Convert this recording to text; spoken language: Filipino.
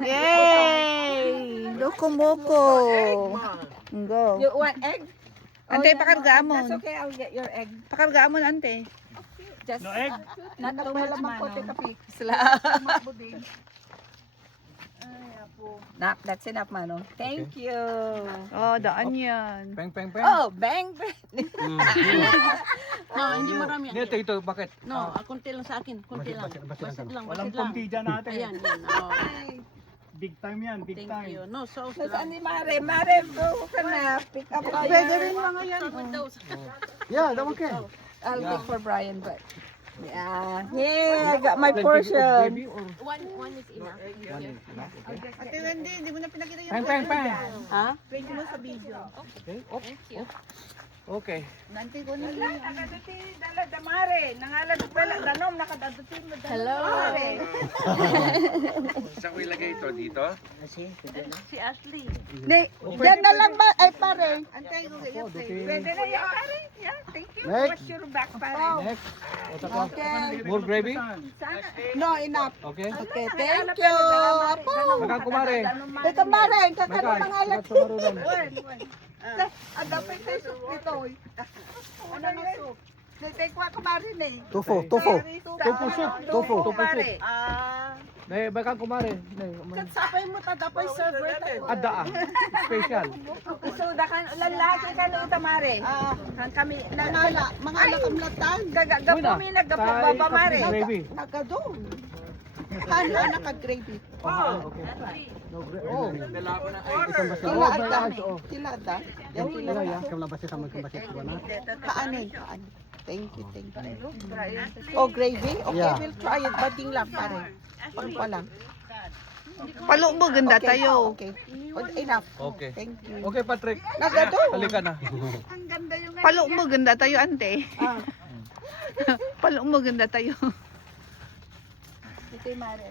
Yay! Lokomoko. Go. You want egg? Ante, pakargaan mo. That's okay, I'll get your egg. Pakargaan mo, ante. Just No egg? not too much, mano. Nak, that's enough, mano. Thank you. Oh, daan yan. Peng, peng, peng. Oh, bang, bang. No, hindi marami yan. Ito, bakit? No, konti lang sa akin. Konti lang. Basit lang, Walang basit lang. puntida natin. Ayan, yan. Oh, Big time yan, big thank time. you. No, sauce Saan lang. ni Mare? Mare, go ka na. Pick up all Pwede your... rin mga yan. Yeah, that one can. I'll pick for Brian, but... Yeah. Yeah, I got my portion. One is enough. Ate Wendy, hindi mo na pinakita yung Peng, peng, peng. Ha? pwede mo sa video. Okay, op, op. Okay. Nante ko na Wala, nakaduti, dala, damare. Nangalan ko pala, danom, nakadaduti mo, Hello. Saan ko ilagay ito? Dito? Si Ashley. Diyan na lang ba? Ay, pare. Antay ko kayo. Pwede na yan, pare. Yeah, thank you. Next. Watch your back, pare. Next. Okay. More gravy? Sana. No, enough. Okay. Okay, thank you. Apo. Makan kumare. Teka, mare, kakano Makan. nangalan At sumarunan. dapat tayo soup dito. Ano na soup? Take ko kumare na eh. Tofu, tofu. Tofu soup. Tofu, tofu pare. soup. Nay, bakan kumare. Nay, Sapay mo ta, dapat server tayo. ada. Special. So, dakan, lalaki ka nung tamare. Kami, nangala, mga alakamlatan. Gagapumi, nagapababa, mare. Gravy. Nagadong. Hano, naka-gravy. Okay. Oh. Kilada. Kilada. Yan kilada. Kaanin, kaanin. Thank you, thank you. Oh, gravy? Okay, we'll try it. Bading lang, pare. Pang pa lang. Palo mo, ganda tayo. Okay. Oh, enough. Okay. Thank you. Okay, Patrick. Nagadong. Halika na. Palo mo, ganda tayo, ante. Palo mo, ganda tayo. Ito yung mare.